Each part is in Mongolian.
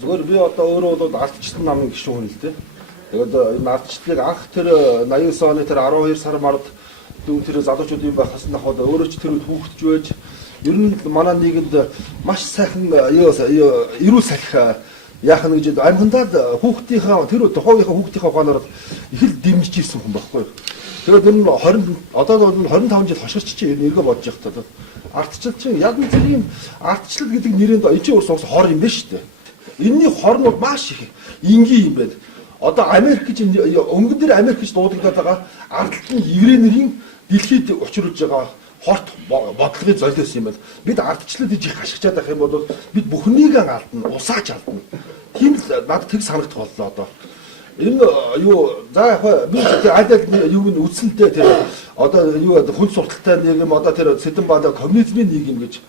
Зүгээр би одоо өөрөө бол ардчлал намын гишүүн хүн л дээ. Тэгээд энэ ардчлалыг анх тэр 89 оны тэр 12 сар мард дүүн тэр залуучуудын байхаас нь хаваад өөрөө ч тэр хүүхдж байж ер нь манай нийгэмд маш сайхан эрүүл салхи яах нь гэж амьхандаа хүүхдийнхаа тэр тухайгийнхаа хүүхдийнхаа ухаанаар их л дэмжиж ирсэн хүн байхгүй юу. Тэгээд энэ 20 одоо бол 25 жил хоширч чи эргээ бодож явах таа. Ардчлал чинь ядан зэргийн ардчлал гэдэг нэрээр энэ чинь уус хор юм байна шүү дээ. Энийний хор нь бол маш их энгийн юм байна. Одоо Америк гэж өнгөн дээр Америк гэж дуудагдаад байгаа ардчлалын еврей нэрийн дэлхийд учруулж байгаа хорт бодлогыг золиосон юм байна. Бид ардчлал гэж их хашгичаад байх юм бол бид бүхнийг алдна, усаач алдна. Тийм л надад тэг санагдах боллоо одоо. Энэ юу за яг би аль юу н үсэлтэй тэр одоо юу хүн сурталтай нийгэм одоо тэр Сэдэн баада коммунизмын нийгэм гэж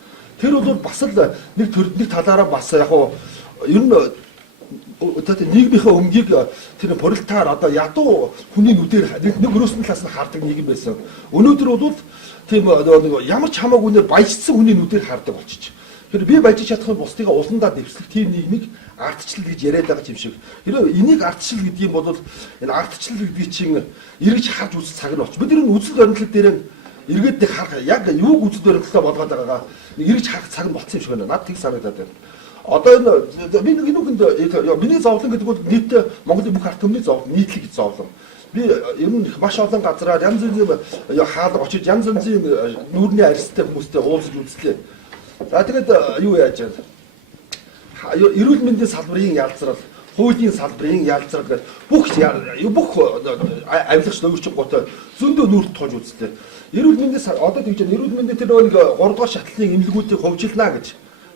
тэр бол бас л нэг төрөлхтний талаараа бас яг ер нь одоо нийгмийнхээ өмгийг тэр пролетар одоо ядуу хүний нүдээр нэг өрөөсний талаас нь хардаг нийгэм байсан. Өнөөдөр бол тийм ямар ч хамаагүй нэр баяжсан хүний нүдээр хардаг болчих. Тэр би баяжиж чадах нь бусдыгаа уландаа дэвслэх тийм нийгмийг ардчлал гэж яриад байгаа юм шиг. Хэрэв энийг ардчлал гэдэг юм бол энэ ардчлал гэдэг чинь эргэж харж үзэх цаг нь болчих. Бид энэ үзэл баримтлал дээр эргээд нэг харах яг юуг үзэл баримтлалаа болгоод байгаагаа эргэж харах цаг нь болчихсон юм шиг байна. Над тэг санагдаад байна. Одоо энэ би нэг нүгэнд миний зовлон гэдэг бол нийт Монголын бүх ард түмний зовлон, нийтлэг зовлон. Би ер нь маш олон газараар янз бүрийн хаалга очиж янз бүрийн нүүрний арьстай хүмүүстэй уулзаж үзлээ. За тэгээд юу яаж вэ? Эрүүл мэндийн салбарын ялцрал, хуулийн салбарын ялцрал гэдэг бүх авилгач нөөцийн готой зөндөө нүрд туулж үзлээ. Эрүүл мэндийн одоо тэгж эрүүл мэндийн тэр нэг 3 дугаар шатлалын эмнэлгүүдийг хөгжүүлнэ гэж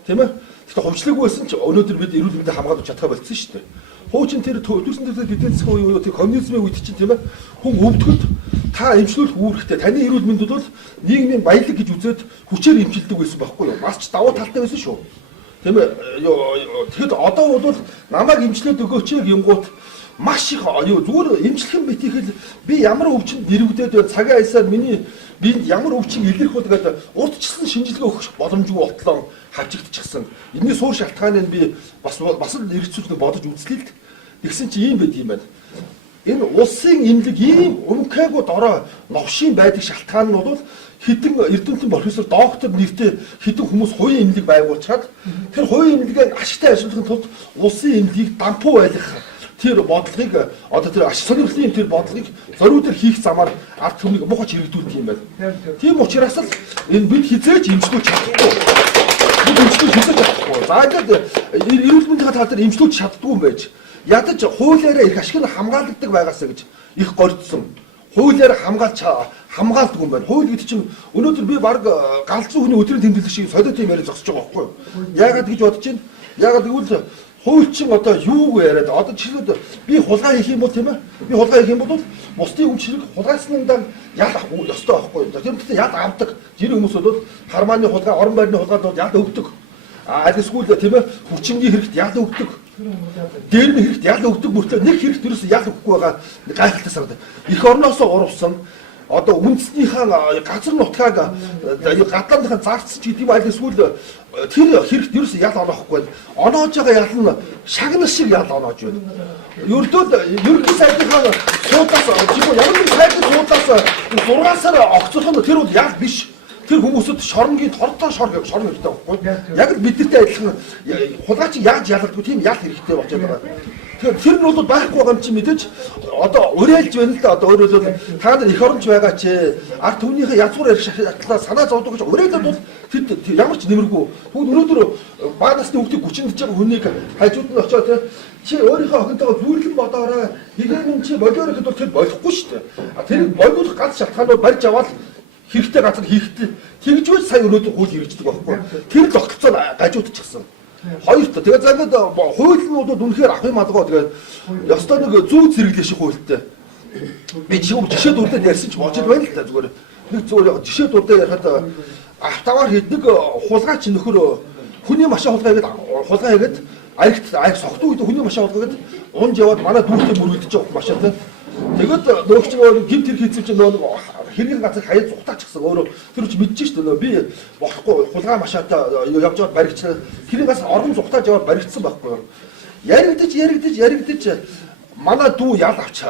тийм ээ. Тэгэхээр хөгжлөөгүй байсан ч өнөөдөр бид эрүүл мэндэд хамгаалж чадхаа болсон шүү дээ. Хуучин тэр төсөл төсөл эдийн засгийн үе тэр коммунизмын үед чинь тийм ээ хүн өвдгөлд та эмчлүүлэх үүрэгтэй таны эрүүл мэнд бол нийгмийн баялаг гэж үзээд хүчээр эмчилдэг байсан байхгүй юу? Бас ч давуу талтай байсан шүү. Тийм ээ. Тэгэхэд одоо бол намайг эмчлээд өгөөч гингуут маш их зүгээр эмчлэх юм битийхэл би ямар өвчнөд нэрвдээд цагийн аясаар миний бинд ямар өвчин илэрх бол гэдэг урдчилсан шинжилгээ өгөх боломжгүй болтлоо хавчигдчихсан. Энэний суур шалтгааныг би бас л эргэцүүлэх бодож үзлээ л. Тэгсэн чи ийм байд юм байна. Энэ улсын эмнэлэг ийм өмхөөгүй дорой новшийн байдаг шалтгаан нь бол хэдэн эрдэмтэн профессор доктор нэртэй хэдэн хүмүүс хувийн эмнэлэг байгуулчаад тэр хувийн эмнэлгээ ашигтай ажиллахын тулд улсын эмнэлгийг дампуу байлгах тэр бодлогыг одоо тэр аш сонирхлын тэр бодлогыг зориудаар хийх замаар ард түмнийг мухаж хэрэгдүүлдэг юм байна. Тийм учраас л энэ бид хизээж эмчлүүлж чадахгүй. Бид эмчлүүлж хизээж чадахгүй. За ингээд эрүүл мэндийн тал дээр эмчлүүлж чаддгүй юм байж. Ядаж хуулиараа их ашиг нь хамгаалагддаг байгаасаа гэж их горьдсон. Хуулиараа хамгаалдаг юм байна. Хууль гэдэг чинь өнөөдөр би баг галзуу хүний өдрийн тэмдэглэл шиг солиот юм яриад зогсож байгаа байхгүй юу? Яагаад гэж бодож байна? Яагаад гэвэл хууль чинь одоо юу яриад одоо жишээлбэл би хулгай хийх юм бол тийм ээ би хулгай хийх юм бол бусдын өмчлөг хулгайснаа ял авах ёстой байхгүй юу тийм гэхдээ ял авдаг жирийн хүмүүс бол хармааны хулгай орон байрны хулгайд бол ял өгдөг аль эсвэл тийм ээ хүчингийн хэрэгт ял өгдөг дээрний хэрэгт ял өгдөг мөртлөө нэг хэрэгт ерөөсөө ял өгөхгүй байгаа гайхалтай санагдав эх орноосоо урвсан одоо үндэснийхээ газар нутгааг гадаадынхаа зарцч гэдэг юм аль эсвэл тэр хэрэгт ерөөсөө ял оноохгүй оноож байгаа ял нь шагнал шиг ял оноож байна. Ердөө ерөнхий сайдынхаа суудаас ямар нэг сайдын суудаас 6 сар огцох нь тэр бол ял биш. Тэр хүмүүсд шоронгийн тордоо шорон хэрэгтэй байхгүй. Яг л бидэртэй адилхан хулгайч яаж ялалдгүй тийм ял хэрэгтэй болчиход байгаа. Тэгэхээр тэр нь бол байхгүй байгаа юм чи мэдээж одоо уриалж байна л да одоо өөрөөр та нар эх оронч байгаа ч ард түмнийхээ язгуур ярих шатлаа санаа зовдөг гэж уриалаад бол тэд ямар ч нэмэргүй. Тэгвэл өнөөдөр бага насны хүүхдийг гүчиндж байгаа хүнийг хажууд нь очиод чи өөрийнхөө охинтойгоо зүйрлэн бодоорой. Хэрэв чи болоор ихэд бол тэр болохгүй шүү дээ. Тэр болгох ганц шалтгаан бол барьж аваад хэрэгтэй газар хийхдээ тэгж үл сая өнөөдөр хууль хэрэгждэг байхгүй. Тэр л тогтолцоо гажуудчихсан. Хоёрт тэгээд загад хууль нь бол үнэхээр ах юм алгаа тэгээд ёстой нэг зүү зэрэглэх шиг хуультай. Би жишээ дүрлээд ярьсан ч бодож байна л да зүгээр. Нэг зүгээр жишээ дүрлээд ярихад автовар хэд нэг хулгайч нөхөр хүний машин хулгай хийгээд аягт согтуу үед хүний машин хулгай гээд унж яваад манай дүүртээ мөрөлдөж байгаа машинтай. Тэгээд нөгөөч нөгөө гимт хэрэг хийсэн чинь нөгөө хэргийн газар хаяа зугтаачихсан өөрөө тэр үуч мэдчихэж шүү дээ би болохгүй хулгай машаатай явж яваад баригчлаа хэргийн газар орон зугтааж яваад баригдсан байхгүй юу яригдаж манай дүү ял авч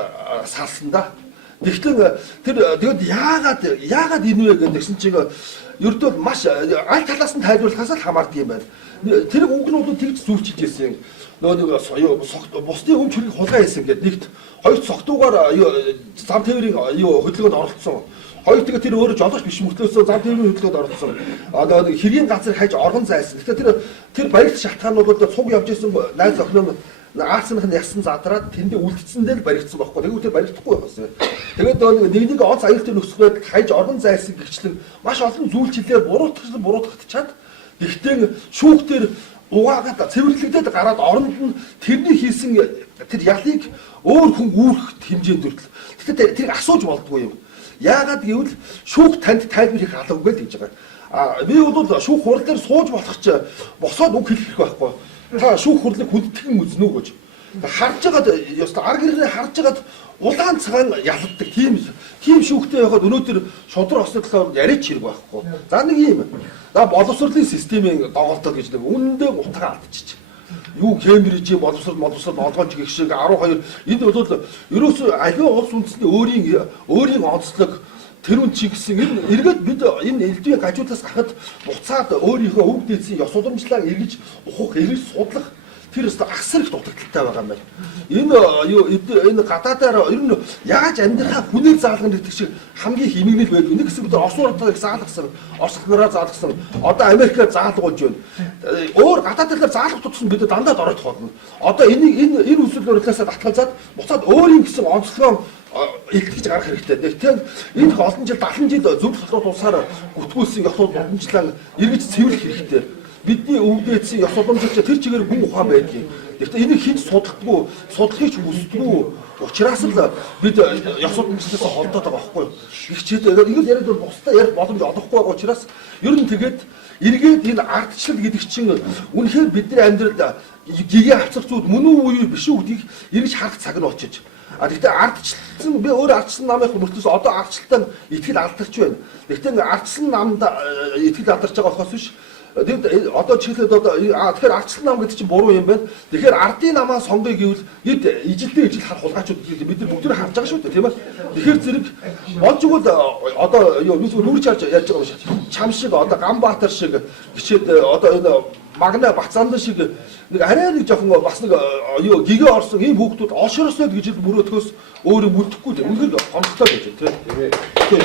салсан да. Тэгтэл тэгэд яагаад энэ вэ гэсэн чинь ердөө маш аль талаас нь тайлбарлахаас л хамаардаг юм байна. Тэр үгнүүд тэгж зүүчиж ирсэн. Нөгөө бусдын өмч хөргийг хулгай хийсэн гэдэг нэгт хоёр цогтуугаар зам тээврийн хөдөлгөөнд оролцсон. Хоёр тэгээ тэр өөрөө жолооч биш мөртлөөсөө зам тээврийн хөдөлгөөнд оролцсон. Одоо хэргийн газар хайж оргон зайсан. Тэгэхээр тэр баригдах шалтгаан бол цуг явж исэн найз охин нь Аарсных нь ясан задраад тэндээ үлдсэндээ л баригдсан байхгүй. Тэгвэл тэр баригдахгүй байсан. Тэгээд нэг онц аюултай нөхцөлөд хайж оргон зайсан гихчлэн маш олон зүйлчлээ буруутгачаад гэхдээ шүүхтэр угаагаад цэвэрлэгдээд гараад оронд нь тэрний хийсэн тэр ялыг өөр хүн үүрэх хэмжээнд хүртэл. Тэгэхээр тэрийг асууж болдгоо юм. Яагаад гэвэл шүүх танд тайлбар хийх албагүй л гэж байгаа. Би бол шүүх хурал дээр сууж болох ч босоод үг хэлэх байхгүй. Та шүүх хурлыг хүндтгэн үзнэ үү гэж. Харж байгаад ёстой ар гэрээ харж байгаад улаан цагаан ялддаг тийм шүүхтэй байхад өнөөдөр шудраг ослолоор яриач хэрэг байхгүй. За нэг юм. Боловсролын системийн доголдол гэж нэг үнэндээ утга алдчих. Юу Кембриж боловсрол олгооч гэх шиг 12 энд бол ерөөсөө аливаа улс үндэстний өөрийн онцлог тэр үн чи гэсэн энэ эргээд бид энэ элдвийн гажуудаас гахад буцаад өөрийнхөө өв дээдсийн ёс уламжлалаа эргэж ухах, эргэж судлах тэр өстө асар их дутагдaltaй байгаа юм байна. Энэ гадаадаар ер нь яаж амьдрахаа хүнийг заалгана гэдэг шиг хамгийн хэмнэгнэл байдаг. Нэг хэсэг бид Оросуудыг заалгасан, Оросч нараа заалгасан, одоо Америкаар заалгуулж байна. Өөр гадаадаар заалгах тутсан бид дандаа доройдох болно. Одоо энэ үсэл өөрөөсөө татгалзаад буцаад өөрийн гэсэн онцлогоо илтгэж гарах хэрэгтэй. Тэгэхээр энэ олон жил 70 жил зөв толгойд улсаар гүтгүүлсэн ёс уламжлал эргэж цэвэрлэх хэрэгтэй. Бидний өвдөөцсөн ёс уламжлалч тэр чигээр хүн ухаан байдгийг. Гэхдээ энийг хэн судалдаггүй, судлахыг хүсдэггүй. Учираас л бид ёс уламжлалаас холдоод байгаа байхгүй юу? Ихчээд ингээд яриад бол бусдаа ярих боломж олохгүй байгаа учраас ер нь тэгээд эргээд энэ ардчлал гэдэг чинь үнэхээр бидний амьдралд гигээ авцах зүйл мөн үү биш үү гэдгийг эргэж харах цаг нь очиж. Гэхдээ ардчлалсан би өөр ардчлалсан намынх мөртөөс одоо ардчлалтаа итгэл алдарч байна. Гэхдээ ардчлалсан намд итгэл алдарч байгаа болохоос биш. Тэгээд одоо чиглэлд тэгэхээр ардчлалсан нам гэдэг чинь буруу юм байна. Тэгэхээр ардын намаа сонгоё гэвэл эд ижилдээ ижил харах хулгайчууд бид нар бүгд харж байгаа шүү дээ тийм ээ. Тэгэхээр зэрэг болж игэл одоо нүрч харж яаж байгаа юм шиг чам шиг одоо Ганбаатар шиг гिचээд одоо энэ Магна Бацаандан шиг нэг арай нэг жоохон бас нэг гигээ орсон ийм хүүхдүүд олшороосоо гэж мөрөөдхөөс өөрөө мүлдэхгүй дээ. Үнэхээр гомдтой гэж тийм.